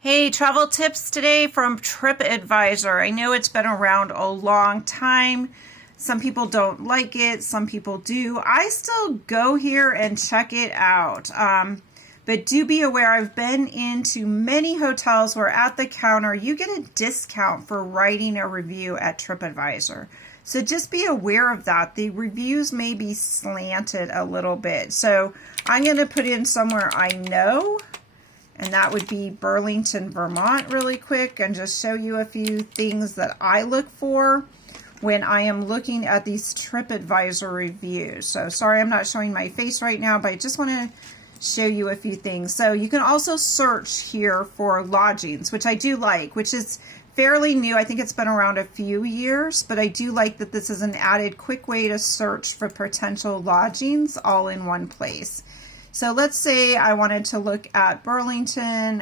Hey, travel tips today from Tripadvisor. I know it's been around a long time. Some people don't like it, some people do. I still go here and check it out. But do be aware, I've been into many hotels where at the counter you get a discount for writing a review at Tripadvisor. So just be aware of that. The reviews may be slanted a little bit. So I'm going to put in somewhere I know. And that would be Burlington, Vermont really quick, and just show you a few things that I look for when I am looking at these TripAdvisor reviews. So sorry I'm not showing my face right now, but I just want to show you a few things. So you can also search here for lodgings, which I do like, which is fairly new. I think it's been around a few years, but I do like that this is an added quick way to search for potential lodgings all in one place. So let's say I wanted to look at Burlington,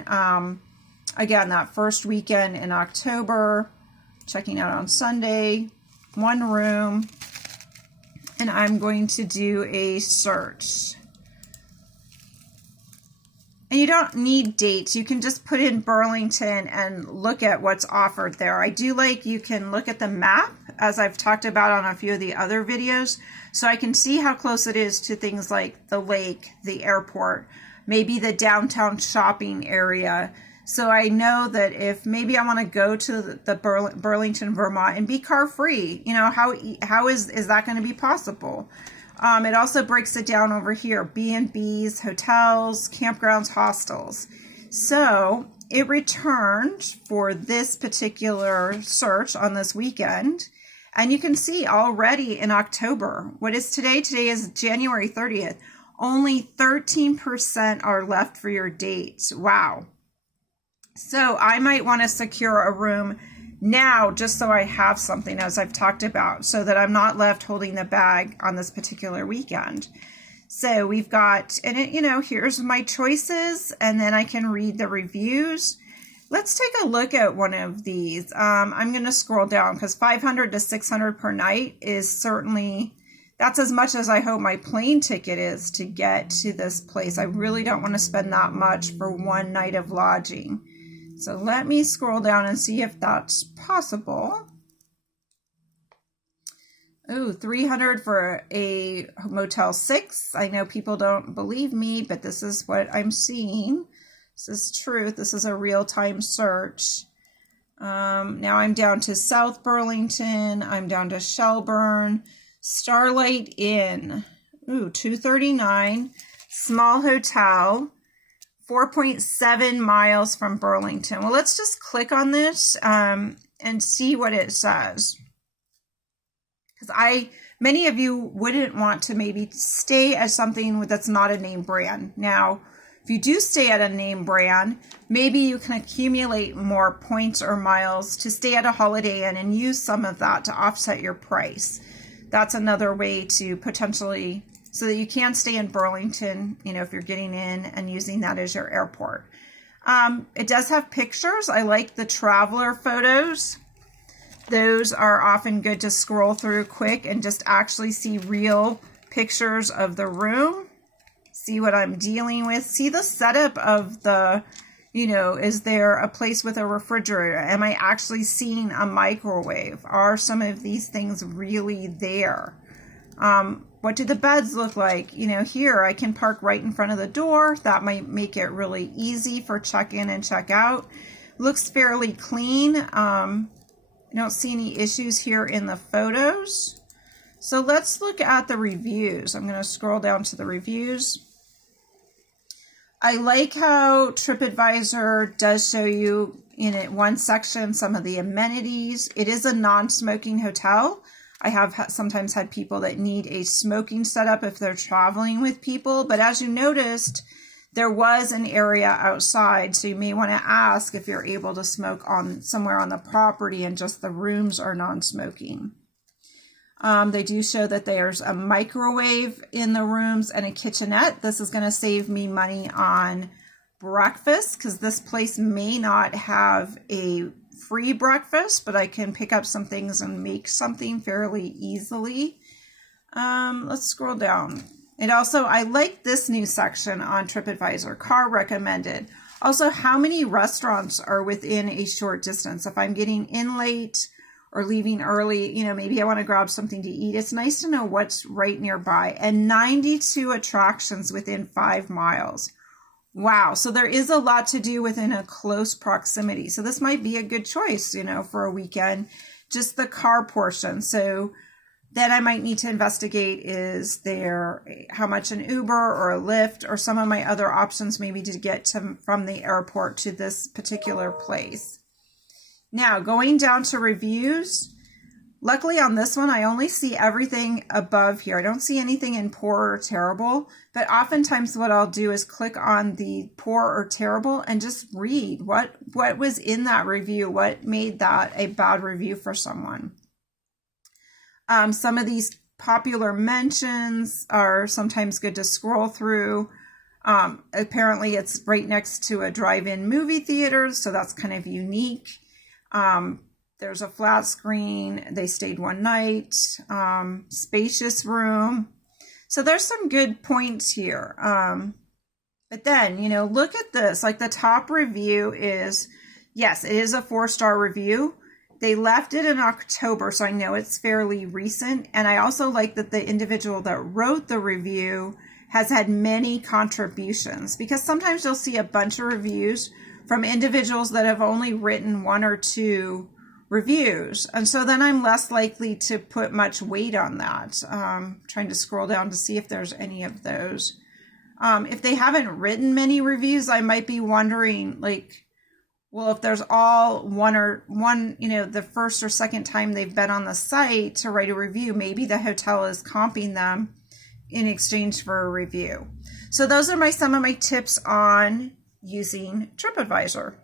again, that first weekend in October, checking out on Sunday, one room, and I'm going to do a search. And you don't need dates. You can just put in Burlington and look at what's offered there. I do like you can look at the map, as I've talked about on a few of the other videos, so I can see how close it is to things like the lake, the airport, maybe the downtown shopping area. So I know that if maybe I want to go to the Burlington, Vermont and be car free, you know, how is that going to be possible? It also breaks it down over here, B&Bs, hotels, campgrounds, hostels. So it returned for this particular search on this weekend. And you can see already in October, what is today? Today is January 30th. Only 13% are left for your dates. Wow. So I might want to secure a room now, just so I have something, as I've talked about, so that I'm not left holding the bag on this particular weekend. So we've got, and it, you know, here's my choices, and then I can read the reviews. Let's take a look at one of these. I'm going to scroll down because 500 to 600 per night is certainly, that's as much as I hope my plane ticket is to get to this place. I really don't want to spend that much for one night of lodging. So let me scroll down and see if that's possible. Ooh, 300 for a Motel 6. I know people don't believe me, but this is what I'm seeing. This is truth. This is a real-time search. Now I'm down to South Burlington. I'm down to Shelburne. Starlight Inn. Ooh, 239. Small hotel. 4.7 miles from Burlington. Well, let's just click on this and see what it says. Because many of you wouldn't want to maybe stay at something that's not a name brand. Now, if you do stay at a name brand, maybe you can accumulate more points or miles to stay at a Holiday Inn and use some of that to offset your price. That's another way to potentially, so that you can stay in Burlington, you know, if you're getting in and using that as your airport. It does have pictures. I like the traveler photos. Those are often good to scroll through quick and just actually see real pictures of the room. See what I'm dealing with. See the setup of the, you know, is there a place with a refrigerator? Am I actually seeing a microwave? Are some of these things really there? What do the beds look like? You know, here I can park right in front of the door. That might make it really easy for check-in and check-out. Looks fairly clean. I don't see any issues here in the photos. So let's look at the reviews. I'm going to scroll down to the reviews. I like how TripAdvisor does show you in it one section some of the amenities. It is a non-smoking hotel. I have sometimes had people that need a smoking setup if they're traveling with people, but as you noticed, there was an area outside, so you may want to ask if you're able to smoke on somewhere on the property and just the rooms are non-smoking. They do show that there's a microwave in the rooms and a kitchenette. This is going to save me money on breakfast because this place may not have a free breakfast, but I can pick up some things and make something fairly easily. Let's scroll down. It also, I like this new section on TripAdvisor, car recommended. Also, how many restaurants are within a short distance? If I'm getting in late or leaving early, maybe I want to grab something to eat. It's nice to know what's right nearby. And 92 attractions within 5 miles. Wow. So there is a lot to do within a close proximity. So this might be a good choice, for a weekend, just the car portion. So then I might need to investigate, is there how much an Uber or a Lyft or some of my other options maybe to get from the airport to this particular place. Now, going down to reviews, luckily on this one, I only see everything above here. I don't see anything in poor or terrible, but oftentimes what I'll do is click on the poor or terrible and just read what was in that review, what made that a bad review for someone. Some of these popular mentions are sometimes good to scroll through. Apparently it's right next to a drive-in movie theater, so that's kind of unique. There's a flat screen. They stayed one night. Spacious room. So there's some good points here. But then, look at this. Like the top review is, yes, it is a 4-star review. They left it in October, so I know it's fairly recent. And I also like that the individual that wrote the review has had many contributions, because sometimes you'll see a bunch of reviews from individuals that have only written 1 or 2 reviews. And so then I'm less likely to put much weight on that. Trying to scroll down to see if there's any of those. If they haven't written many reviews, I might be wondering, well, if there's all one, the first or second time they've been on the site to write a review, maybe the hotel is comping them in exchange for a review. So those are some of my tips on using Tripadvisor.